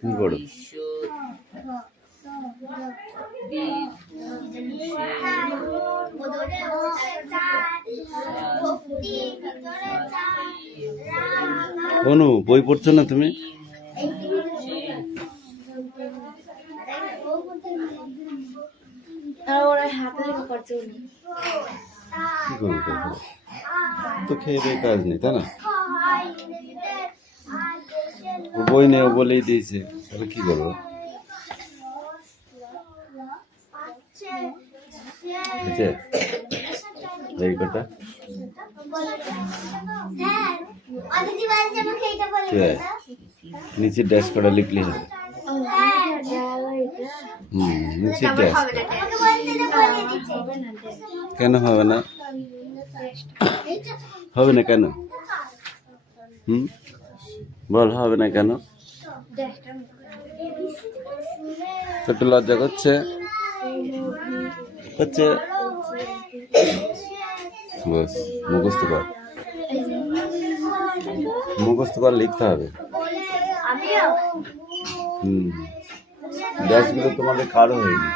কি করো? অনু, বই পড়ছো না তুমি? তো খেয়ে দিয়ে কাজ নেই, তাই না? বই নেই বলেই দিয়েছে, তাহলে কি করবো? এই কটা নিচে ড্যাশ করা লিখলে হবে। নিচে ড্যাশ কেন হবে না? হবে না কেন? বল হবে না কেন? একটু লজ্জা করছে হচ্ছে। বস মুখস্থ কর, মুখস্থ কর, লিখতে হবে। ড্যাশগুলো তোমাদের কারো হয়নি।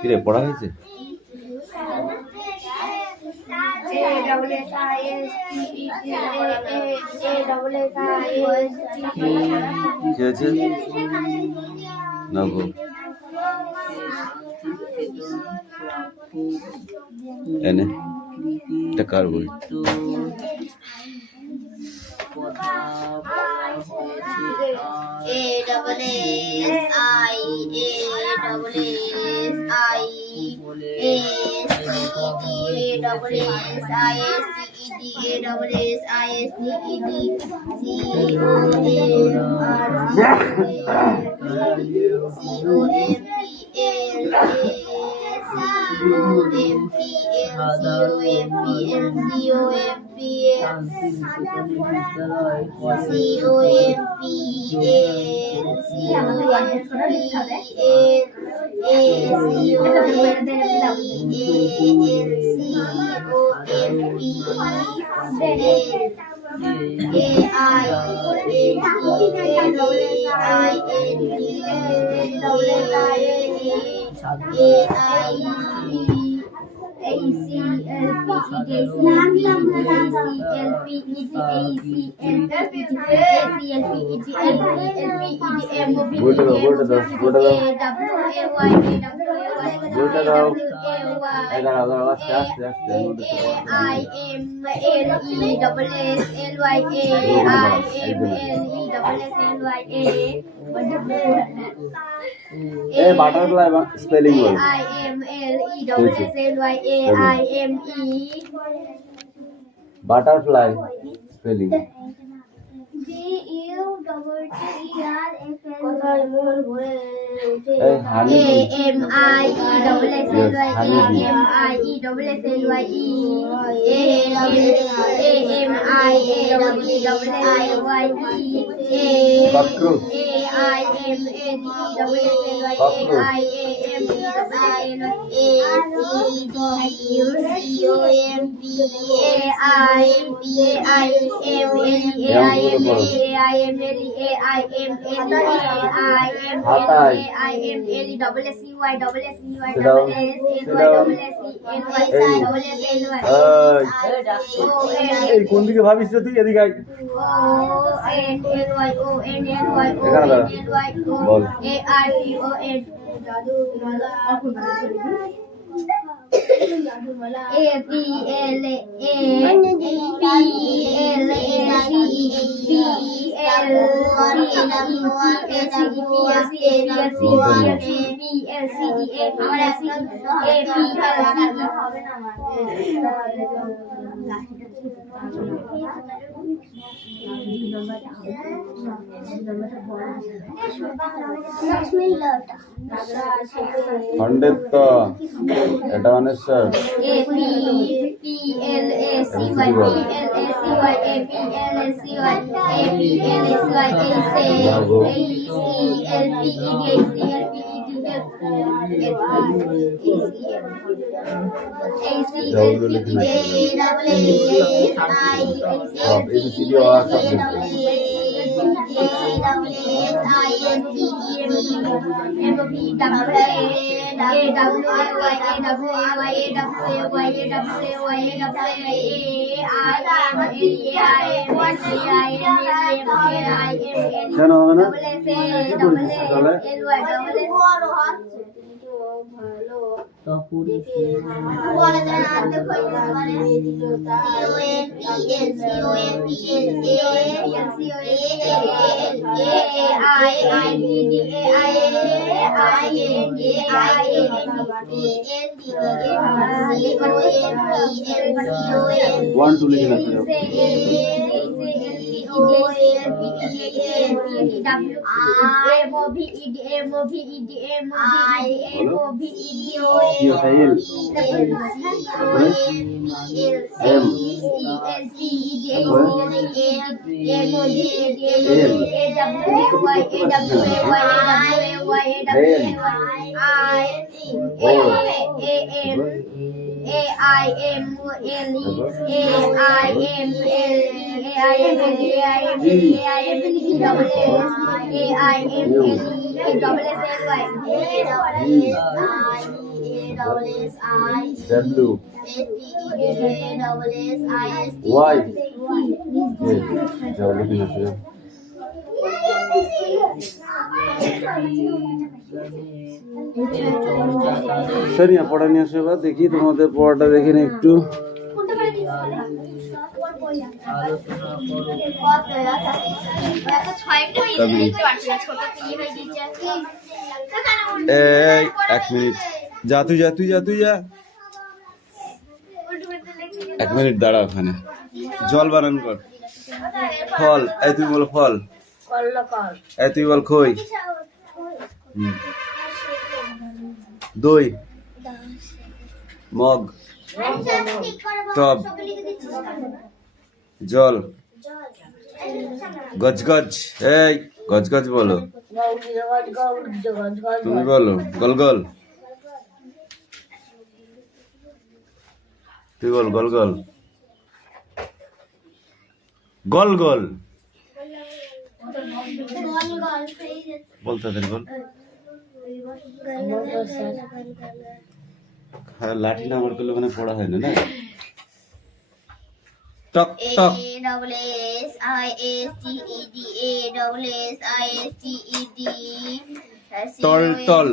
কিরে পড়া হয়েছে? কি হয়েছে না গো? এনে এটা কার বই? বাটারফ্লাই স্পেলিং বল। বাটারফ্লাই স্পেলিং কোন দিকে ভাবিস তুই? এদিকে বল। খন্ডিত এটা অনেশ্বর কেন হবে না? কি করেছিস তাহলে? ওয়ান টু লিখে রাখতে হবে। সরিয়া পড়া নিয়ে আসো এবার, দেখি তোমাদের পড়াটা দেখে নি একটু। এই 1 মিনিট, যা তুই যা তুই যা তুই যা 1 মিনিট দাঁড়া ওখানে। জল বানান কর। ফল, এই তুই বল ফল। এই তুই বল খই। দই, মগ, টব, জল, গজগজ। এই গজগজ বলো, তুমি বলো গলগল, তুই বল গলগল, গলগল বল তাদের বল। হ্যাঁ, লাঠি না আমার করলে ওখানে পড়া হয় না না। টক টক, টল টল।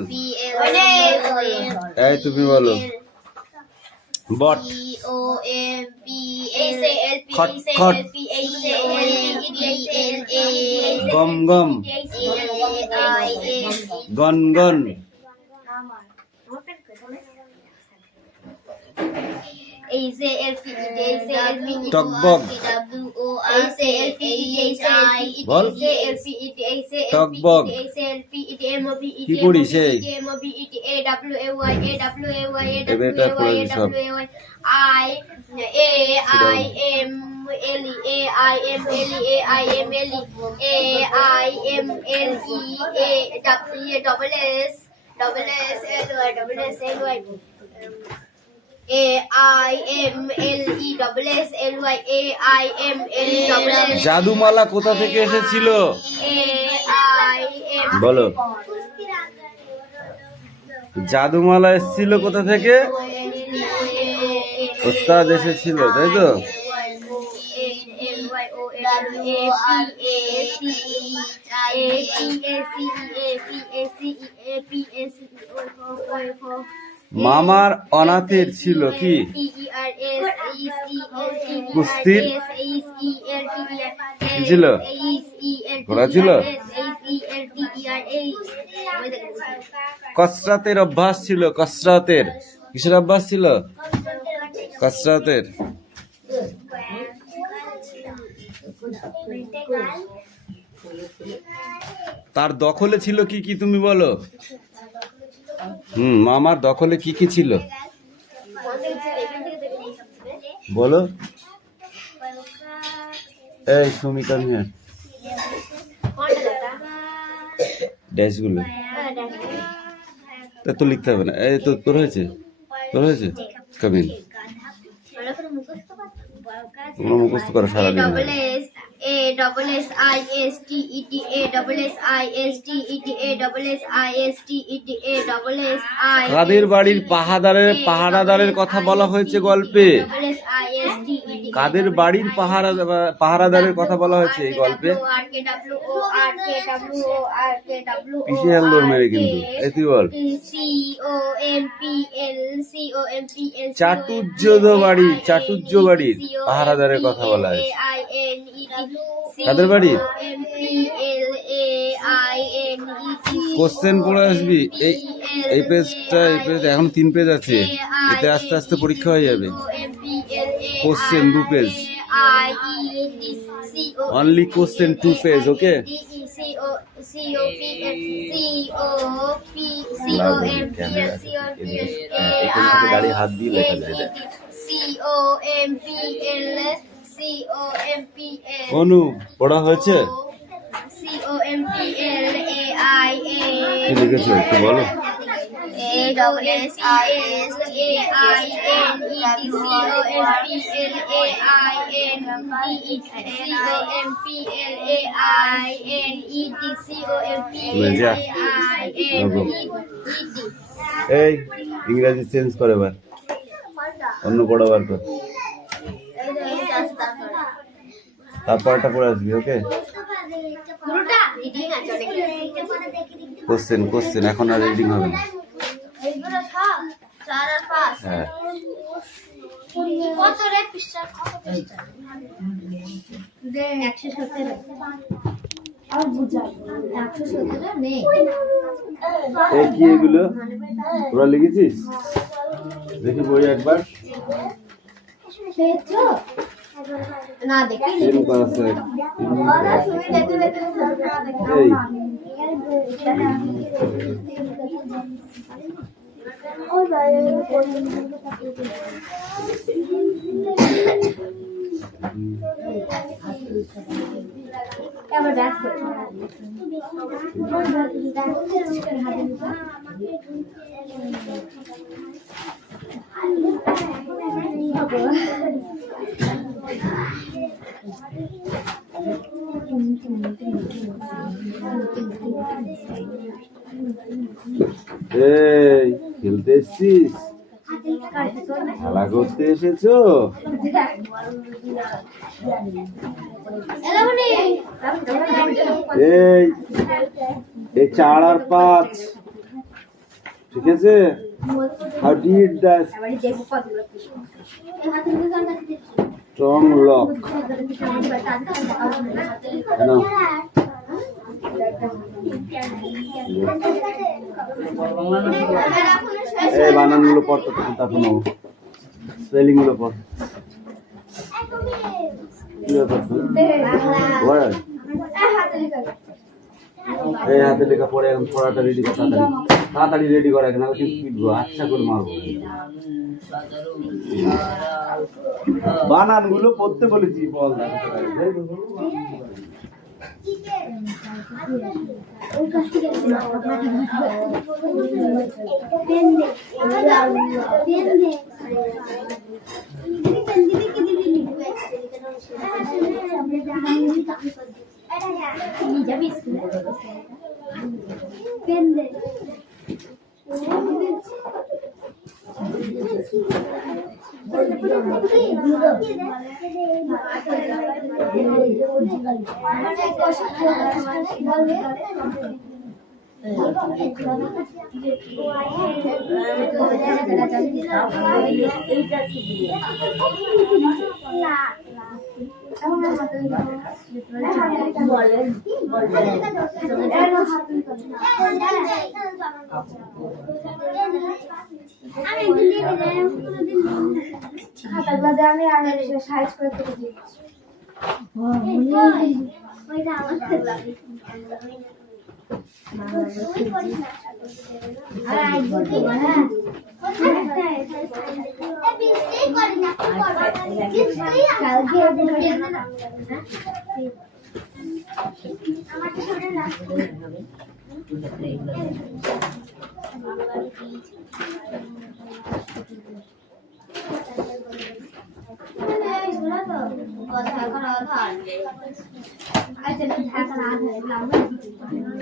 এই তুমি বলো বট, খট খট, গম গম, গন গন, টকবক, বল টকবক। কি পড়িস এই? এবার এটা পড়ে সব। জাদুমালা কোথা থেকে এসেছিল বলো? জাদুমালা এসেছিল কোথা থেকে? ওস্তাদ এসেছিল, তাই তো? মামার অনাথের ছিল কি? কুস্তির ছিল, ঘোড়া ছিল। কসরতের অভ্যাস ছিল, কসরতের। কিসের অভ্যাস ছিল? কসরতের। তার দখলে ছিল কি কি তুমি বলো? মামার দখলে কি কি ছিল বলো? এই সুমিতা মিয়া ড্যাশগুলো তা তো লিখতে হবে না। এই তো তোর হয়েছে কামিন তোমরা মুখস্থ করো সারাদিন। কাদের বাড়ির পাহারাদারের কথা বলা হয়েছে গল্পে? কাদের বাড়ির পাহারাদারের কথা বলা হয়েছে এই গল্পে? পিছিয়ে হেলদোর মেরে কিন্তু এই তুই বল। চাটুর্য বাড়ির পাহারাদারের কথা বলা হয়েছে। কাদের বাড়ি? কোশ্চেন পড়ে আসবি। এই পেজটা এখন 3 পেজ আছে, এতে আস্তে আস্তে পরীক্ষা হয়ে যাবে। Question 2 page, only question 2 page. Okay, গাড়ি হাত দিয়ে লেখা যায়। অনু পড়া হয়েছে? কি লিখেছো একটু বলো। এই ইংরেজি চেঞ্জ করে এবার, অন্য পড়াবার পর তারপরটা পড়ে আসবি। ওকে, কোশ্চেন এখন আর রিডিং হবে না। হ্যাঁ, কি এগুলো তোরা লিখেছিস? দেখি বই একবার। না দেখি খেলতে এসছিস? খেলা করতে এসেছো? এই 4 আর 5, ঠিক আছে? How do you eat that strong lock? এই বানানগুলো পড়তে তারপর নেবো, স্পেলিং গুলো পড়। এই হাতে লেখা পড়ে এখন পড়াটা রেডি কর, তাড়াতাড়ি রেডি করা, এখন আচ্ছা করে মারবো। বানানগুলো পড়তে বলেছি, বল।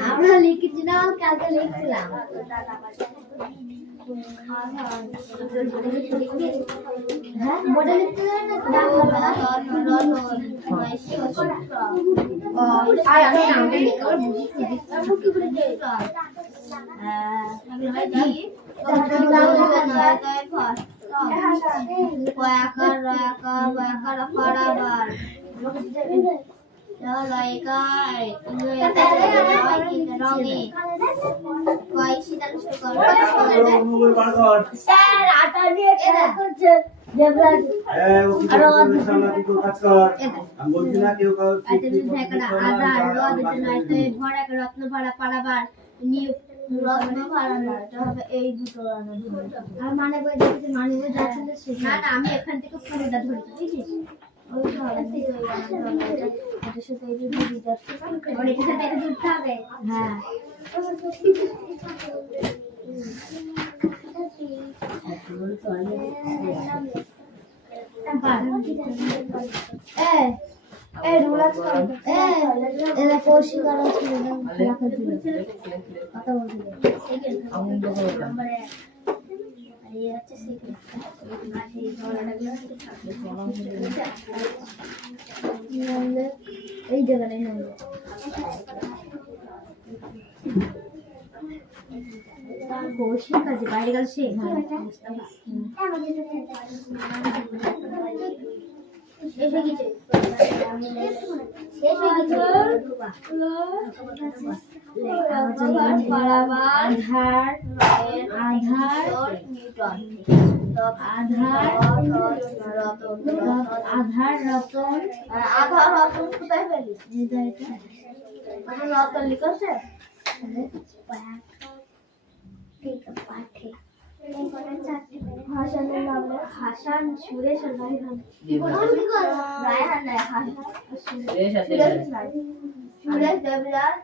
আমরা লিখেছিলাম কালকে লিখছিলাম বোর্ডে লিখতে এই দুটো আর মানে বই দেখেছি মানে বই যাচ্ছে না না আমি এখান থেকে পুরোটা ধরেছি বুঝছিস ওই ধরে ওই সাথে এই দুটো যাচ্ছে মানে এখান থেকে দুধ হবে হ্যাঁ এই জায়গাটাই কৌশিক আছে বাইরে গেল সে আধার রতন কোথায় পেলি রতন লিখছে হাসান সুরেশ রায়হান সুরেশ দেবরাজ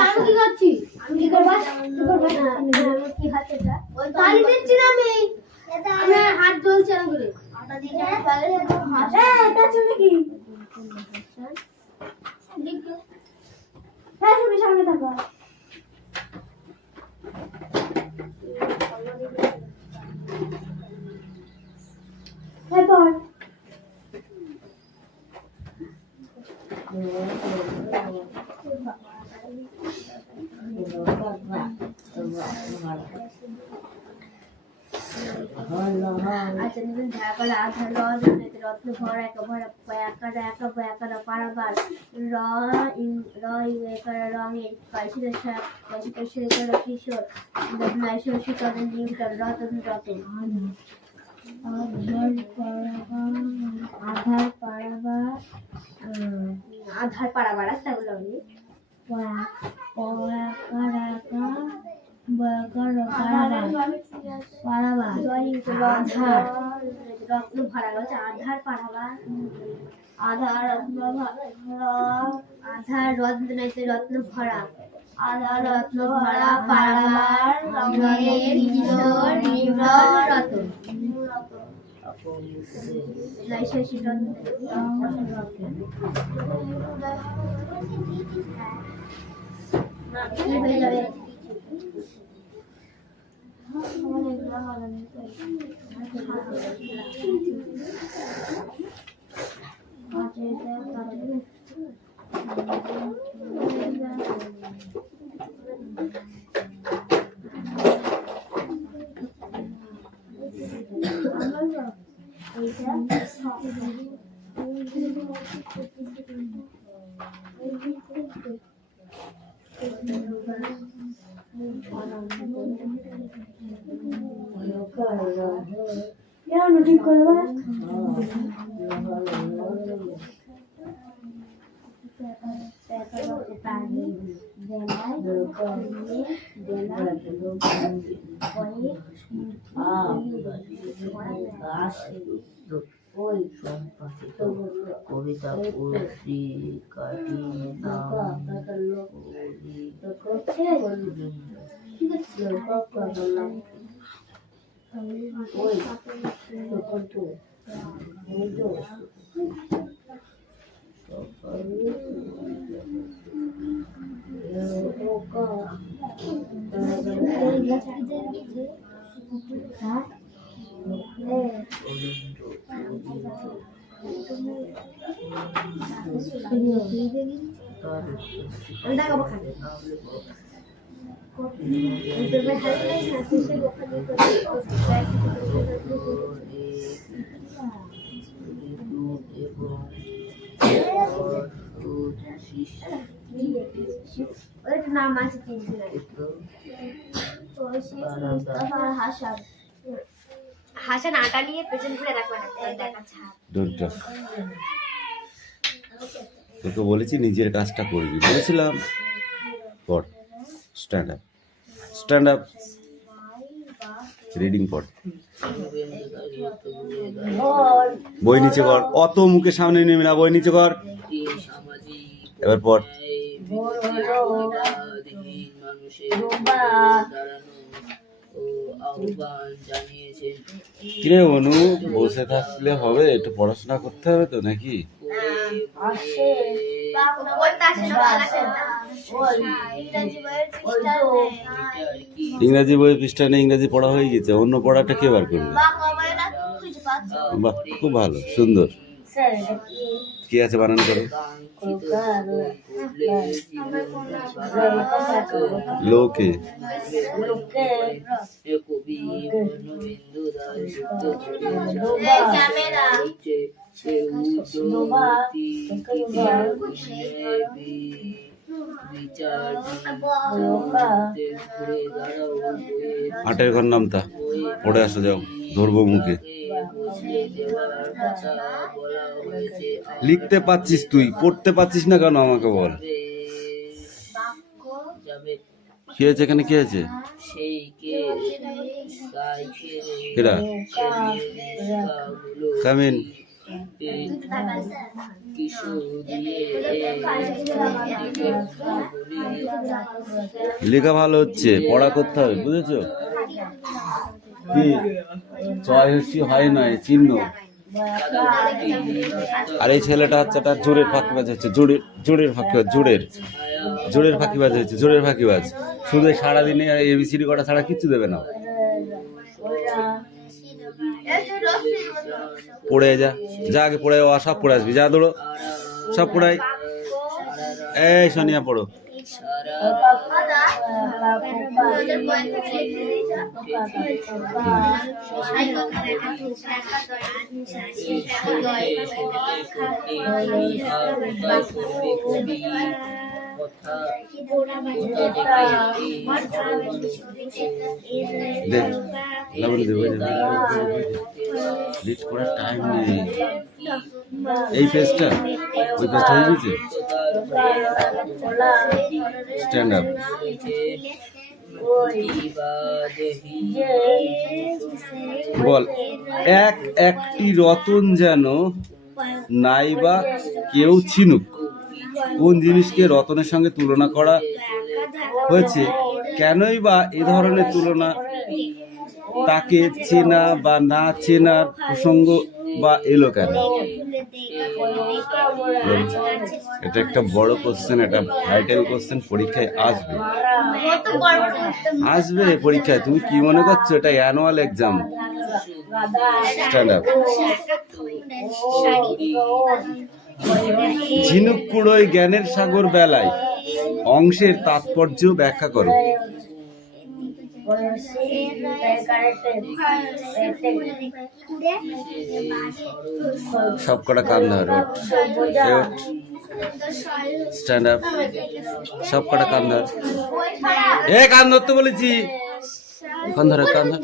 আমি কি করছি আমি কি করব কি হাত এটা ওই তালি দিচ্ছি না আমি আমি হাত জ্বলছে না করে আটা দিয়ে তাহলে এটা ছিল কি লিখ হ্যাঁ তুমি সামনে থাকো রত্ন ভরা এক ভরা একা পারাবার রঙের কিশোর রতন রতন আধার পারাবার একটা বললাম রত্ন ভরা গেছে আধার পারাবার আধার রত্ন রত্ন ভরা আধার রত্ন ভরা পারাবার রঙের কিশোর নির্মল রতন হয়ে যাবে ঠিক করবে সম্পাদিত কবিতা পড়ছি কাটিয়ে নাম নাম আছে হাসান আটা নিয়ে পেছন ঘুরে রাখবে না দেখা ছাড় ডোন্ট টাচ। তোকে বলেছি নিজের কাজটা করবি, বলেছিলাম। পড়, stand up, stand up, reading পড়। বই নিচে কর, অত মুখের সামনে নেমে না, বই নিচে কর। এবার পড়। কিরে অনু, বসে থাকলে হবে? একটু পড়াশোনা করতে হবে তো নাকি? ইংরাজি বইয়ের পৃষ্ঠা নেই, ইংরাজি পড়া হয়ে গেছে, অন্য পড়াটা কে বার করবে? বাহ, খুব ভালো, সুন্দর। কি আছে বানান করো। লোকে আটের ঘর নামতা পড়ে আসো, যাও, ধরবো মুখে। লিখতে পাচ্ছিস তুই, পড়তে পাচ্ছিস না কেন আমাকে বল। কি হয়েছে এখানে, কি হয়েছে? কেডা? কামিন। লেখা ভালো হচ্ছে, পড়া করতে হবে, বুঝেছো? কি ছয় হচ্ছে হয় নয় চিহ্ন। আর এই ছেলেটা হচ্ছে একটা জোরের ফাঁকিবাজ হচ্ছে, জোরের ফাঁকিবাজ, জোরের ফাঁকিবাজ হচ্ছে, জোরের ফাঁকিবাজ। শুধু সারাদিনে এবিসিডি করা ছাড়া কিচ্ছু দেবে না। পড়ে যা, যা আগে পড়ে, সব পড়ে আসবি, যা দৌড়ো, সব পড়াই। এই সোনিয়া পড়ো। লিড করার টাইম নেই। এই পেজটা, ওই পেজটা হয়ে গেছে। Stand up. বল, একটি রতন যেন নাইবা কেউ চিনুক। কোন জিনিসকে রতনের সঙ্গে তুলনা করা হয়েছে? কেনই বা এ ধরনের তুলনা? তাকে চেনা বা না চেনার প্রসঙ্গ বা এলো কেন? এটা একটা বড় কোশ্চেন, এটা ভাইটাল কোশ্চেন, পরীক্ষায় আসবে, আসবে পরীক্ষায়। তুমি কি মনে করছো এটা অ্যানুয়াল এক্সাম? Stand up. ঝিনুক কুড়োয় জ্ঞানের সাগর বেলায় অংশের তাৎপর্য ব্যাখ্যা করো। সব কটা কান ধর, স্ট্যান্ড আপ। সব কটা কান ধর, কান ধরতে বলেছি। কান ধর, কান ধর,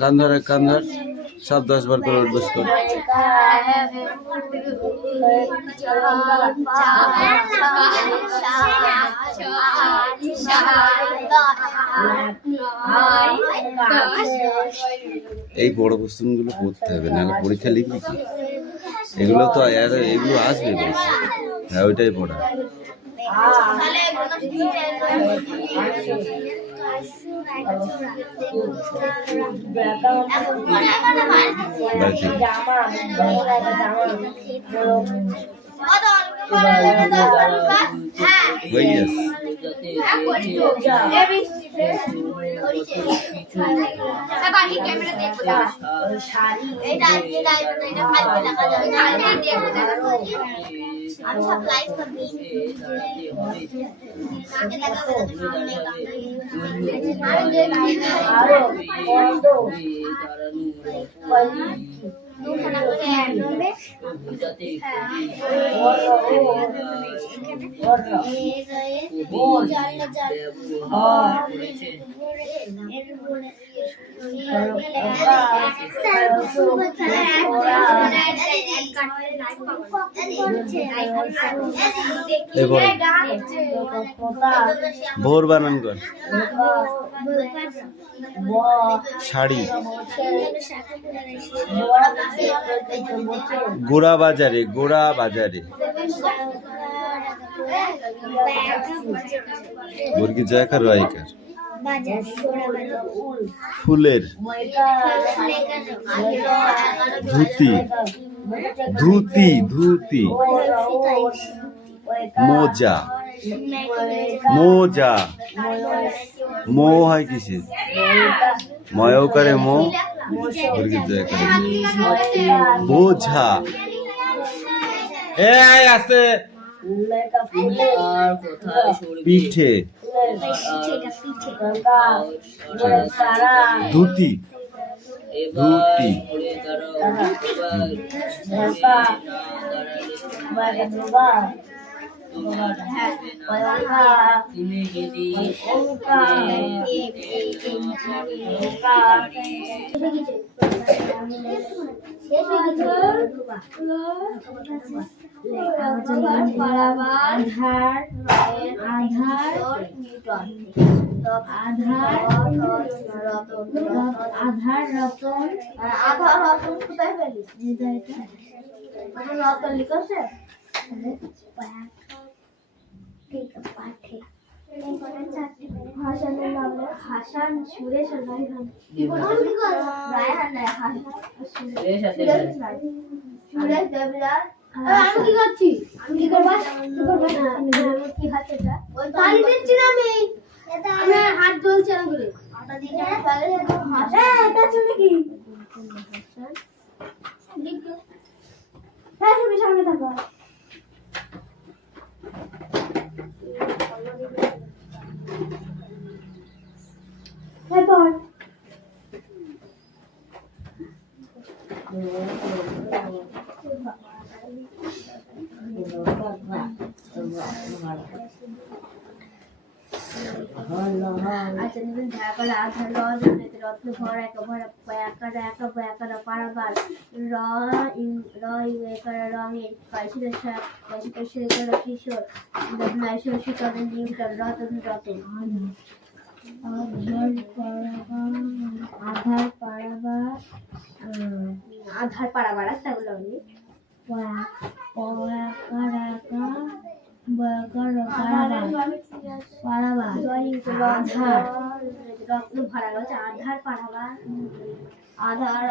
কান ধর, কান ধর। সব 10 বার করে উদ্বোস কর। এই বড় কোশ্চেনগুলো পড়তে হবে, নাহলে পরীক্ষা লিখবি কি? এগুলো তো এগুলো আসবে পরীক্ষা। হ্যাঁ, ওইটাই পড়া। ভোর বানান কর। শাড়ি, গোড়া বাজারে, গোড়া বাজারে। মুরগি জয়কার রয়কার। ফুলের, ধুতি, ধুতি, ধুতি। মোজা, মোজা। মো হয় কিসের? ময়ও করে মো, মুরগি জয়কার। বোঝা, এই আছে। পিঠে, ধুতি, ধুতি। আধার রতন কোথায় পেলি? রতন লিখছে হাসানের নাম হাসান, সুরেশ আর রায়হান। সুরেশ দেবরাজ। আমি কি করছি? আমি কি করবো? কি হাতে তালি দিচ্ছি না আমি। আমি হাত ধরছি না করে। এটা চলে কি? হ্যাঁ, তুমি সামনে থাকো। তারপর রত্ন ভরা পারাবার রঙের কিশোর রতন রতন। আধার পাড়াবার রাস্তা গুলো রত্ন ভরা গেছে। আধার পাড়াবার, আধার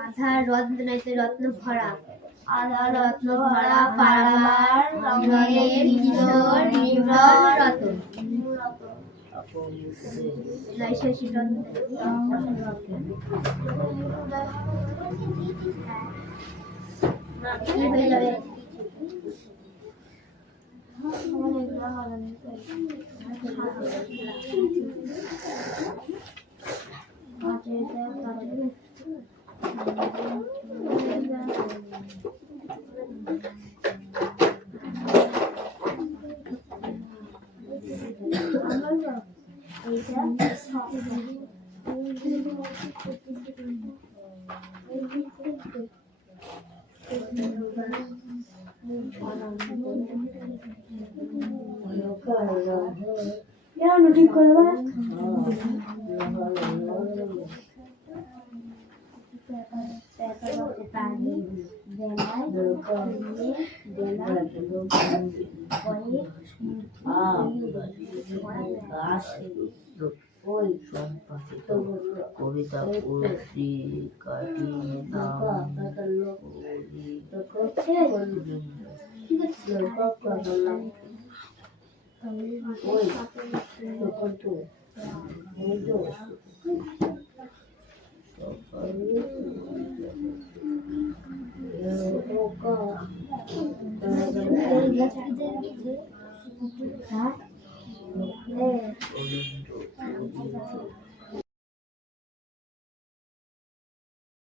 আধার রত্ন নাইতে রত্ন ভরা, আধার রত্ন ভরা পাড়াবার রঙের কিশোর নির্মল রতন। ঠিক করে কবিতা উর্দি কাটিয়ে নাম